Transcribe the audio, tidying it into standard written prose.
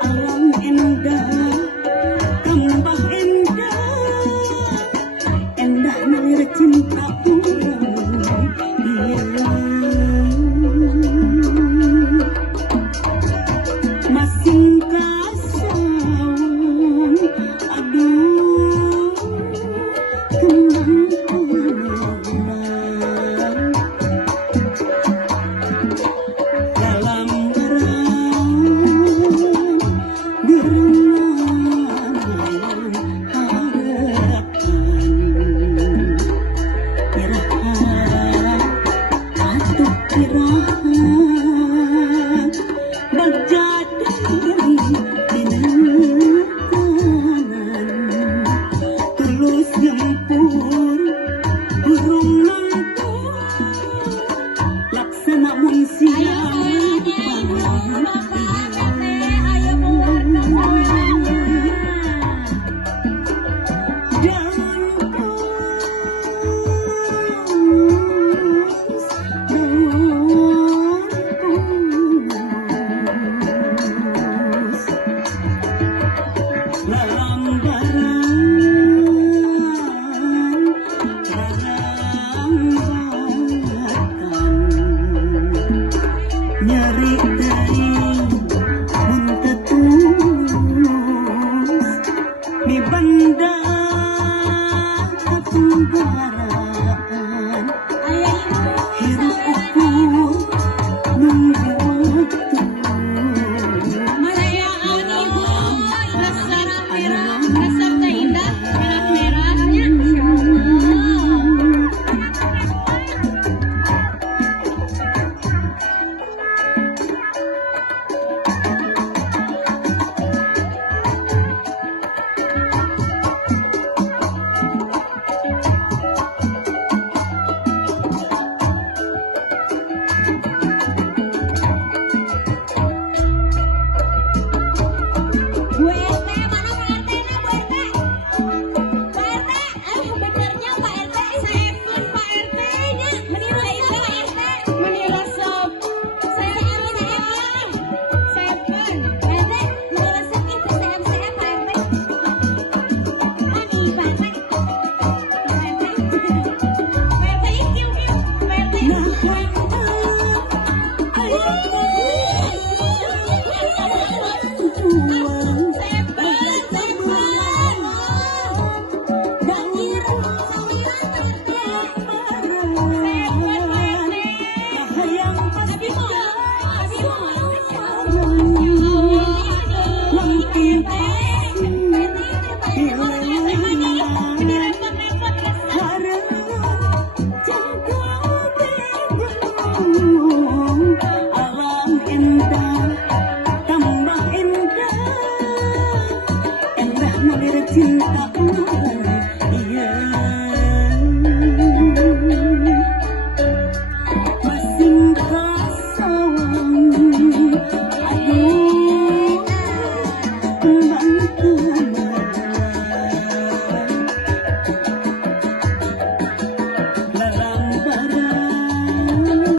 alam endah, kembang endah, endah nalir cinta orang. Masing kasawon, aduh, kemang dalam barang berenang harapan irahan atau irahan berjadang dinekanan tulus nyempur burung nangkut laksana mun siang dalam nyeri teuing mun teu tulus di banda ketunggaran hirup ukur nunggu waktu Marayaan ibu resep merah, resep teh indah merah-merahnya. Insya Bu RT mana Pak RT nya Bu RT? Pak RT, benernya Pak RT seven Pak RT nya meni resep CM seven RT meni resep itu CM Pak RT ani Pak RT ikiu Pak RT Yang